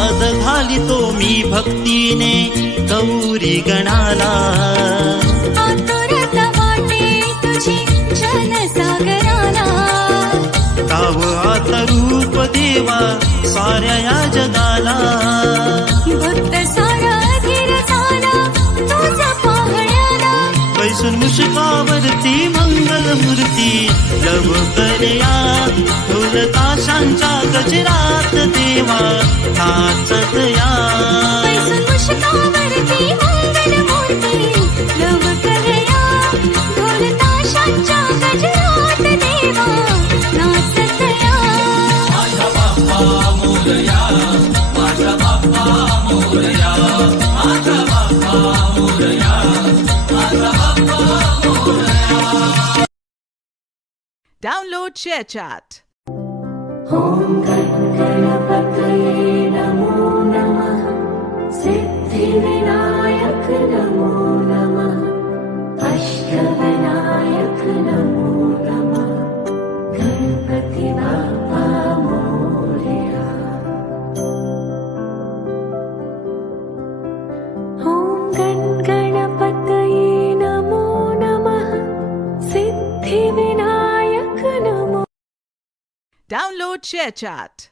नाद घालितो मी भक्तीने गौरी गणाला. आतुरता वाटे तुझी जनसागराला. गाव आता रूप देवा साऱ्या या जगाला. भक्त सारा धीर झाला तुझा पाहण्याला. बैसून मुशकावरती मंगल मूर्ती लव करया. ढोल ताशांच्या गजरात देवा नाचत या. बैसून मुशकावरती मंगल मूर्ती लव करया. ढोल ताशांच्या गजरात देवा नाचत या. माझा बाप्पा मोरया, माझा बाप्पा मोरया, माझा बाप्पा मोरया, माझा बाप्पा मोरया. Download ShareChat. ॐ गणपतये नमो नमः. सिद्धिविनायक नमो नमः. अष्टविनायक नमो नमः. गणपति बाप्पा मोरया. ॐ गणपतये नमो नमः. सिद्धिविनायक नमो. Download ShareChat.